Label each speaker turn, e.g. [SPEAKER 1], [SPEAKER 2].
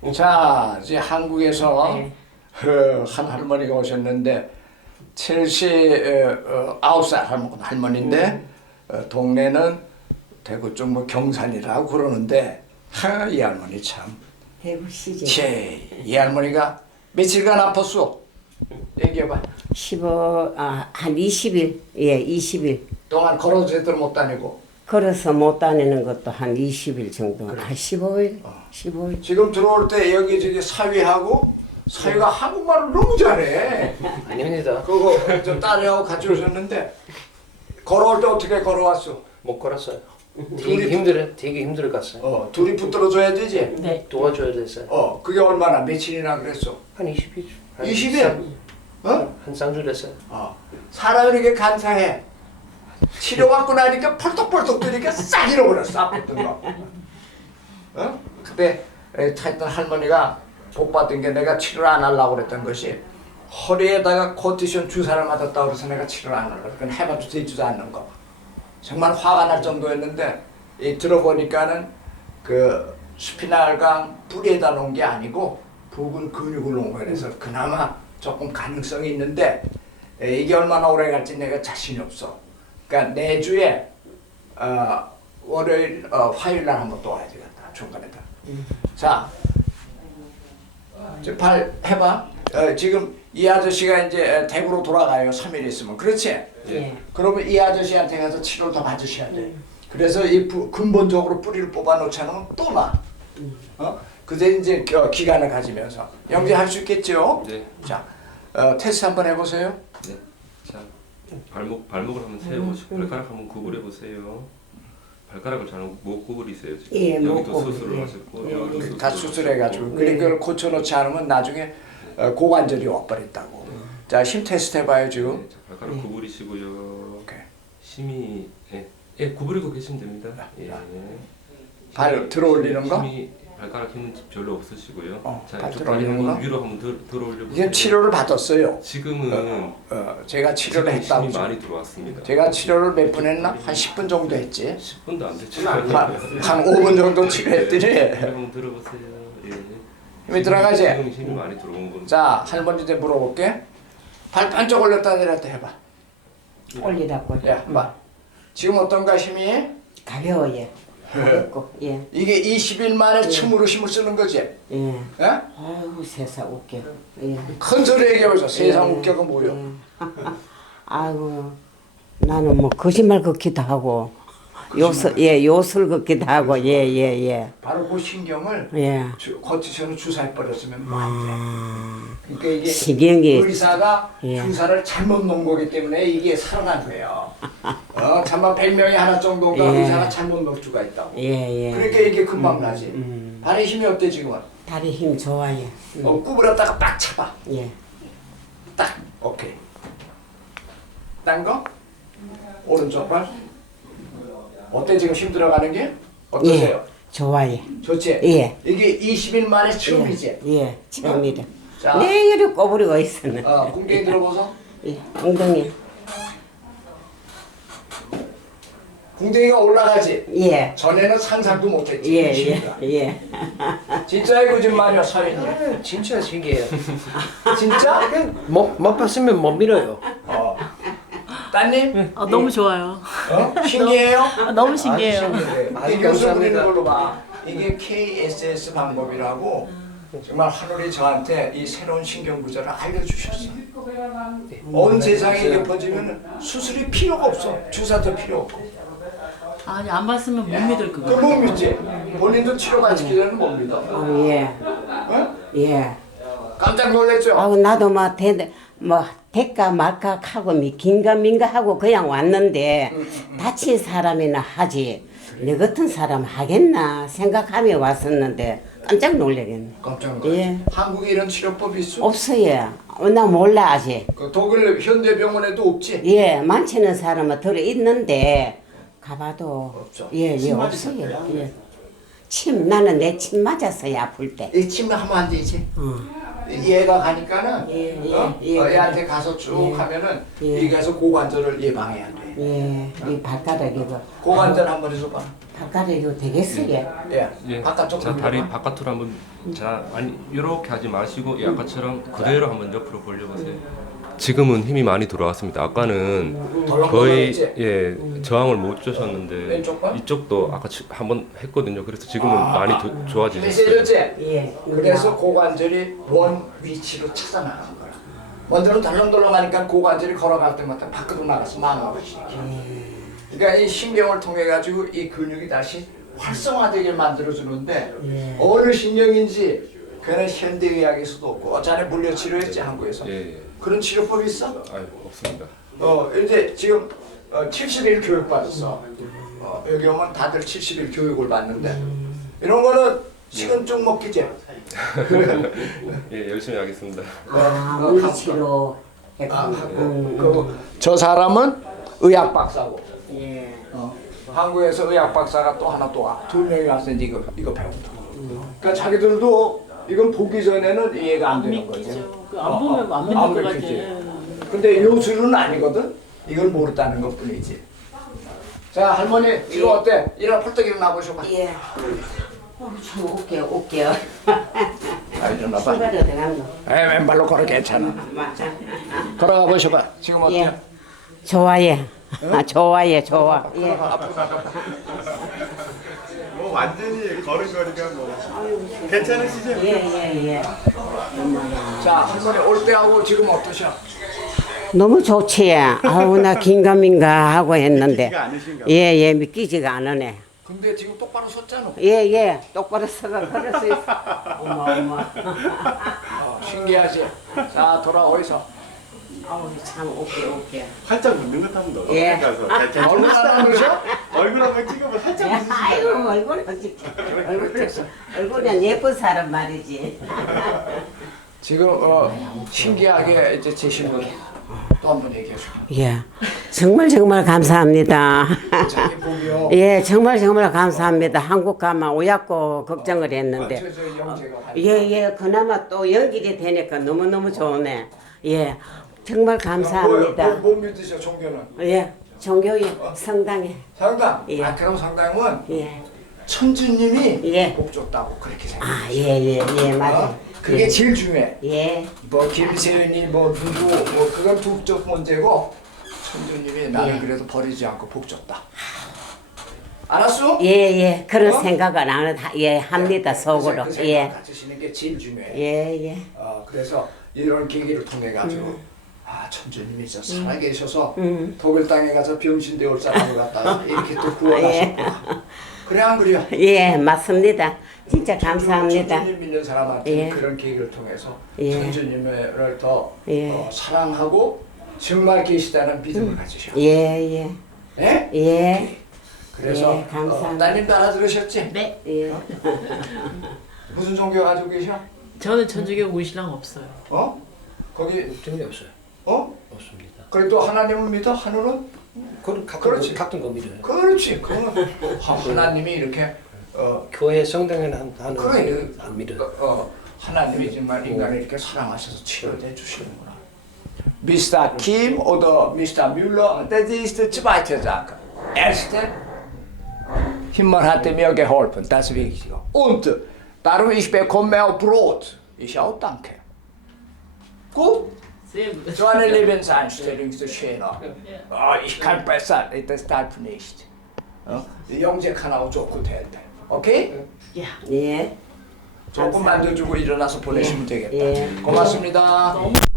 [SPEAKER 1] 자, 이제 한국에서
[SPEAKER 2] 네.
[SPEAKER 1] 한 할머니가 오셨는데 79살 할머니인데 동네는 대구 쪽 뭐 경산이라고 그러는데 이 할머니 참.
[SPEAKER 2] 대구시죠.
[SPEAKER 1] 이 할머니가 며칠간 아팠어? 얘기해봐.
[SPEAKER 2] 한 20일, 예, 20일.
[SPEAKER 1] 동안 걸어도 제대로 못 다니고.
[SPEAKER 2] 걸어서 못 다니는 것도 한 20일 정도. 한 15일? 15일.
[SPEAKER 1] 지금 들어올 때 여기 저기 사위하고 사위가 한국말을 너무 잘해.
[SPEAKER 3] 아닙니다.
[SPEAKER 1] 그거 저 딸이하고 같이 오셨는데 걸어올 때 어떻게 걸어왔어?
[SPEAKER 3] 못 걸었어요. 되게 힘들어 갔어요.
[SPEAKER 1] 둘이 붙들어줘야 되지?
[SPEAKER 2] 네.
[SPEAKER 3] 도와줘야 됐어요.
[SPEAKER 1] 그게 얼마나 며칠이나 그랬어?
[SPEAKER 3] 한 20일.
[SPEAKER 1] 20일? 어?
[SPEAKER 3] 한 쌍주 됐어요.
[SPEAKER 1] 사람이 이렇게 간사해. 치료받고 나니까 펄떡펄떡 뛰니까 싹 잃어버렸어, 아팠던 거. 그때 하여튼 할머니가 복 받은 게 내가 치료를 안 하려고 그랬던 것이 허리에다가 코티션 주사를 맞았다고 그래서 내가 치료를 안 하려고. 그건 해봐도 되지도 않는 거. 정말 화가 날 정도였는데 들어보니까는 그 스피날강 뿌리에다 놓은 게 아니고 부근 근육을 놓은 거야. 그래서 그나마 조금 가능성이 있는데 이게 얼마나 오래 갈지 내가 자신이 없어. 그러니까 내주에 월요일, 화요일 날 한번 또 와야 되겠다. 중간에다. 자, 이제 발 해봐. 지금 이 아저씨가 이제 대구로 돌아가요. 3일 있으면. 그렇지?
[SPEAKER 2] 예.
[SPEAKER 1] 그러면 이 아저씨한테 가서 치료를 더 받으셔야 돼. 그래서 이 근본적으로 뿌리를 뽑아 놓지 않으면 또 나. 그제 이제 기간을 가지면서 영재할 수 있겠죠?
[SPEAKER 4] 네.
[SPEAKER 1] 자, 테스트 한번 해보세요.
[SPEAKER 4] 네. 자, 발목을 한번 세워보시고 발가락 한번 구부려 보세요. 발가락을 잘 못 구부리세요 지금.
[SPEAKER 2] 예, 못
[SPEAKER 4] 여기도
[SPEAKER 2] 구부려.
[SPEAKER 4] 수술을
[SPEAKER 2] 예.
[SPEAKER 4] 하셨고
[SPEAKER 2] 예.
[SPEAKER 4] 여기도
[SPEAKER 1] 다 수술해가지고 그걸 고쳐놓지 않으면 나중에 고관절이 와버린다고. 자, 힘 테스트 해봐요 지금.
[SPEAKER 4] 네, 자, 발가락 구부리시고요.
[SPEAKER 1] 오케이.
[SPEAKER 4] 힘이 구부리고 계시면 됩니다. 예.
[SPEAKER 1] 발 들어올리는 거?
[SPEAKER 4] 힘이 발가락 힘은 별로 없으시고요. 자,
[SPEAKER 1] 발
[SPEAKER 4] 이쪽
[SPEAKER 1] 들어올리는
[SPEAKER 4] 다리 한번
[SPEAKER 1] 거?
[SPEAKER 4] 위로 한번 들어올려 보세요.
[SPEAKER 1] 이제 치료를 받았어요.
[SPEAKER 4] 지금은
[SPEAKER 1] 제가 치료를
[SPEAKER 4] 지금
[SPEAKER 1] 했다고.
[SPEAKER 4] 힘이 많이 들어왔습니다.
[SPEAKER 1] 제가 치료를 몇 분 했나? 한 10분 정도 했지.
[SPEAKER 4] 10분도 안 됐죠.
[SPEAKER 1] 한 5분 정도 치료했더니
[SPEAKER 4] 한번 들어보세요. 예.
[SPEAKER 1] 힘이 들어가지?
[SPEAKER 4] 지금 힘이 많이 들어온 겁니다.
[SPEAKER 1] 자, 할머니한테 물어볼게. 발 반쪽 올렸다 내렸다 해봐.
[SPEAKER 2] 올리라고.
[SPEAKER 1] 야, 봐. 지금 어떤가 힘이?
[SPEAKER 2] 가벼워요. 가볍고, 예.
[SPEAKER 1] 이게 20일 만에 춤으로 힘을 쓰는 거지?
[SPEAKER 2] 예.
[SPEAKER 1] 예?
[SPEAKER 2] 아이고, 세상 웃겨. 예.
[SPEAKER 1] 큰 소리 얘기해보자. 세상 웃겨가 뭐요?
[SPEAKER 2] 예. 아이고, 나는 뭐 거짓말 걷기도 하고, 요술 걷기도 하고, 예.
[SPEAKER 1] 바로 그 신경을
[SPEAKER 2] 예.
[SPEAKER 1] 코티션을 주사해버렸으면 뭐 안 돼. 그러니까 이게
[SPEAKER 2] 신경이
[SPEAKER 1] 의사가
[SPEAKER 2] 예.
[SPEAKER 1] 주사를 잘못 놓은 거기 때문에 이게 살아난 거예요. 잠만 100명이 하나 정도가
[SPEAKER 2] 예.
[SPEAKER 1] 의사가 잘못 놓을 수가 있다고.
[SPEAKER 2] 예.
[SPEAKER 1] 그러니까 이게 금방 나지. 발의 힘이 어때 지금은?
[SPEAKER 2] 다리 힘 좋아요.
[SPEAKER 1] 구부렸다가 딱 잡아.
[SPEAKER 2] 예.
[SPEAKER 1] 딱 오케이. 딴 거? 오른쪽 발. 어때 지금 힘 들어가는 게? 어떠세요?
[SPEAKER 2] 예. 좋아요.
[SPEAKER 1] 좋지?
[SPEAKER 2] 예.
[SPEAKER 1] 이게 20일 만에 처음이지?
[SPEAKER 2] 예. 처음이다.
[SPEAKER 1] 자.
[SPEAKER 2] 내일이 꼬부리고 있었네.
[SPEAKER 1] 궁뎅이 들어보소.
[SPEAKER 2] 예. 엉덩이.
[SPEAKER 1] 궁뎅이가 올라가지?
[SPEAKER 2] 예.
[SPEAKER 1] 전에는 상상도 못했지.
[SPEAKER 2] 예.
[SPEAKER 1] 20일.
[SPEAKER 2] 예.
[SPEAKER 1] 진짜의 거짓말이야 사위님.
[SPEAKER 3] 진짜 신기해요.
[SPEAKER 1] 진짜?
[SPEAKER 3] 못 봤으면 못 밀어요.
[SPEAKER 1] 따님?
[SPEAKER 5] 너무 좋아요.
[SPEAKER 1] 신기해요?
[SPEAKER 5] 너무 신기해요.
[SPEAKER 3] 아주
[SPEAKER 1] 이게 요새 부리는
[SPEAKER 3] 감사합니다.
[SPEAKER 1] 걸로 봐. 이게 KSS 방법이라고 정말 하늘이 저한테 이 새로운 신경 구조를 알려주셨어. 온 세상에 이게 퍼지면 수술이 필요가 없어. 주사도 필요 없고.
[SPEAKER 5] 아니 안 봤으면 못 믿을 것
[SPEAKER 1] 그
[SPEAKER 5] 같아요.
[SPEAKER 1] 못 믿지? 본인도 치료 받기 전에는 못 믿어.
[SPEAKER 2] 예.
[SPEAKER 1] 어?
[SPEAKER 2] 예.
[SPEAKER 1] 깜짝 놀랐죠?
[SPEAKER 2] 아우 나도 뭐 될까 말까 하고 긴가민가 하고 그냥 왔는데 다친 사람이나 하지 내 같은 사람 하겠나 생각하며 왔었는데 깜짝 놀라겠네.
[SPEAKER 1] 깜짝 놀랐어.
[SPEAKER 2] 예.
[SPEAKER 1] 한국에 이런 치료법이 있어?
[SPEAKER 2] 없어요. 나 몰라 아직.
[SPEAKER 1] 그 독일 현대병원에도 없지?
[SPEAKER 2] 예, 많지는 사람은 들어 있는데 가봐도
[SPEAKER 1] 없죠.
[SPEAKER 2] 예,
[SPEAKER 1] 침
[SPEAKER 2] 없어요.
[SPEAKER 1] 맞으셨어요?
[SPEAKER 2] 예. 나는 내 침 맞았어요 아플 때.
[SPEAKER 1] 이 침을 하면 안 되지? 얘가 가니까는
[SPEAKER 2] 예.
[SPEAKER 1] 얘한테 가서 쭉 하면은
[SPEAKER 2] 예.
[SPEAKER 1] 이게 해서 고관절을 예방해야 돼.
[SPEAKER 2] 예, 이 발가락이고.
[SPEAKER 1] 고관절 한번 해줘봐.
[SPEAKER 2] 바깥에도 되겠어요.
[SPEAKER 1] 예.
[SPEAKER 4] 예.
[SPEAKER 1] 바깥쪽
[SPEAKER 4] 자 다리 바깥으로 한번 자 아니 이렇게 하지 마시고 이 아까처럼 그대로 한번 옆으로 벌려보세요. 지금은 힘이 많이 들어왔습니다. 아까는 거의
[SPEAKER 1] 덜렁덜렁했지?
[SPEAKER 4] 예 저항을 못 주셨는데
[SPEAKER 1] 왼쪽 발?
[SPEAKER 4] 이쪽도 아까 한번 했거든요. 그래서 지금은 많이
[SPEAKER 1] 힘이
[SPEAKER 4] 좋아지셨어요.
[SPEAKER 1] 세졌지?
[SPEAKER 2] 예.
[SPEAKER 1] 그래서 고관절이 원 위치로 찾아나가는 거야. 먼저는 덜렁덜렁하니까 고관절이 걸어갈 때마다 밖으로 나가서 망가버리니까. 그러니까 이 신경을 통해 가지고 이 근육이 다시 활성화되게 만들어주는데 어느 신경인지 그는 현대의학에서도 없고 어차피 물리치료했지 한국에서.
[SPEAKER 4] 예.
[SPEAKER 1] 그런 치료법이 있어?
[SPEAKER 4] 아유 없습니다.
[SPEAKER 1] 이제 지금 70일 교육 받았어. 여기 오면 다들 70일 교육을 받는데 이런 거는 식은죽 먹기지.
[SPEAKER 4] 예 열심히 하겠습니다.
[SPEAKER 2] 물리치료 했고.
[SPEAKER 1] 저 사람은 의학 박사고.
[SPEAKER 2] 예.
[SPEAKER 1] 한국에서 의학 박사가 또 하나 또 와. 두 명이 와서 이제 이거 배운다. 그러니까 자기들도 이건 보기 전에는 이해가 안 되는 거지.
[SPEAKER 5] 믿기죠. 안 보면 안 믿을
[SPEAKER 1] 안
[SPEAKER 5] 것
[SPEAKER 1] 믿기지.
[SPEAKER 5] 같아.
[SPEAKER 1] 근데 요술은 아니거든. 이걸 모른다는 것뿐이지. 자 할머니 지금 어때? 펄떡 일어나 보셔봐.
[SPEAKER 2] 예. 참 웃겨.
[SPEAKER 1] 아 일어나봐.
[SPEAKER 2] 출발이 어디 갔노?
[SPEAKER 1] 왼발로 걸어 괜찮아.
[SPEAKER 2] 맞아.
[SPEAKER 1] 걸어가 보셔봐. 지금 어때?
[SPEAKER 2] 예. 좋아요. 좋아요, 좋아. 예.
[SPEAKER 6] 뭐 완전히 걸음걸이가 뭐 괜찮으시죠?
[SPEAKER 2] 예.
[SPEAKER 1] 자 할머니 올 때하고 지금 어떠셔?
[SPEAKER 2] 너무 좋지. 아우 나 긴가민가 하고 했는데.
[SPEAKER 6] 믿기지가 않으신가?
[SPEAKER 2] 예, 믿기지가 않으네.
[SPEAKER 1] 근데 지금 똑바로 섰잖아.
[SPEAKER 2] 예. 똑바로 서가 걸을 수 있어. 어머.
[SPEAKER 1] 신기하지? 자 돌아오이소.
[SPEAKER 2] 아우 참 웃겨.
[SPEAKER 6] 활짝 웃는 것 한번 넣어.
[SPEAKER 2] 예.
[SPEAKER 1] 얼굴 안 그러셔?
[SPEAKER 6] 얼굴 한번 찍어봐. 활짝
[SPEAKER 2] 예,
[SPEAKER 6] 웃으시고.
[SPEAKER 2] 아유 얼굴은 예쁜 사람 말이지.
[SPEAKER 1] 지금 신기하게 이제 제신 분 또 한 번 얘기해 줘.
[SPEAKER 2] 예, 정말 감사합니다.
[SPEAKER 1] 자기 보기요.
[SPEAKER 2] 예, 정말 감사합니다. 한국 가면 오약고 걱정을 했는데.
[SPEAKER 1] 저 영재가 할
[SPEAKER 2] 예, 그나마 또 연결이 되니까 너무 좋네. 예, 정말 감사합니다.
[SPEAKER 1] 뭐 믿으셔 종교는?
[SPEAKER 2] 예, 종교에 성당에.
[SPEAKER 1] 상당.
[SPEAKER 2] 예.
[SPEAKER 1] 그럼 상당은
[SPEAKER 2] 예,
[SPEAKER 1] 천주님이
[SPEAKER 2] 예.
[SPEAKER 1] 복 줬다고 그렇게 생각해.
[SPEAKER 2] 아, 예, 맞아.
[SPEAKER 1] 그게 제일 중요해.
[SPEAKER 2] 예,
[SPEAKER 1] 뭐 김세윤이 뭐 누구 뭐 그건 두쪽 문제고 천주님이 나를
[SPEAKER 2] 예.
[SPEAKER 1] 그래도 버리지 않고 복 줬다. 알았어?
[SPEAKER 2] 예, 그런 생각은 안 합니다 속으로.
[SPEAKER 1] 그 생각
[SPEAKER 2] 예,
[SPEAKER 1] 가지시는 게 제일 중요해.
[SPEAKER 2] 예.
[SPEAKER 1] 그래서 이런 계기를 통해 가지고 천주님이 저 살아계셔서 독일 땅에 가서 병신대 올 사람을 갖다 이렇게 또 구원하셨구나. 그래 안 그래요?
[SPEAKER 2] 예, 맞습니다. 진짜 감사합니다.
[SPEAKER 1] 천주님 믿는 사람한테
[SPEAKER 2] 예.
[SPEAKER 1] 그런 계기를 통해서
[SPEAKER 2] 예.
[SPEAKER 1] 천주님을 더
[SPEAKER 2] 예.
[SPEAKER 1] 사랑하고 정말 계시다는 믿음을 가지셔.
[SPEAKER 2] 예.
[SPEAKER 1] 예? 그래서
[SPEAKER 2] 예, 감사합니다.
[SPEAKER 1] 따님도 알아들으셨지?
[SPEAKER 5] 네.
[SPEAKER 2] 예.
[SPEAKER 1] 무슨 종교 가지고 계셔?
[SPEAKER 5] 저는 천주교 신랑 없어요.
[SPEAKER 1] 거기
[SPEAKER 3] 전혀 없어요. 없습니다.
[SPEAKER 1] 그래 또 하나님을 믿어? 하늘은? 그렇지.
[SPEAKER 3] 같은 거 믿어요.
[SPEAKER 1] 그렇지. 그러면 하나님이 이렇게
[SPEAKER 3] 교회 성당에는 하는
[SPEAKER 1] 그래.
[SPEAKER 3] 안 믿어요.
[SPEAKER 1] 하나님이 정말 인간을 이렇게 사랑하셔서 치료해 주시는구나. Mr. Kim oder Mr. Müller, das ist die zweite Sache. Erste, Himmel hat mir geholfen, das ist wichtig. Und darum ich bekomme auch Brot. Ich auch danke. Gut? So eine Lebenseinstellung ist schöner. Ich kann besser, das darf nicht. 영재 하나고 좋고 된대. 오케이?
[SPEAKER 2] 예.
[SPEAKER 1] 조금 만져주고 일어나서 보내시면 되겠다.
[SPEAKER 2] 예.
[SPEAKER 1] 고맙습니다.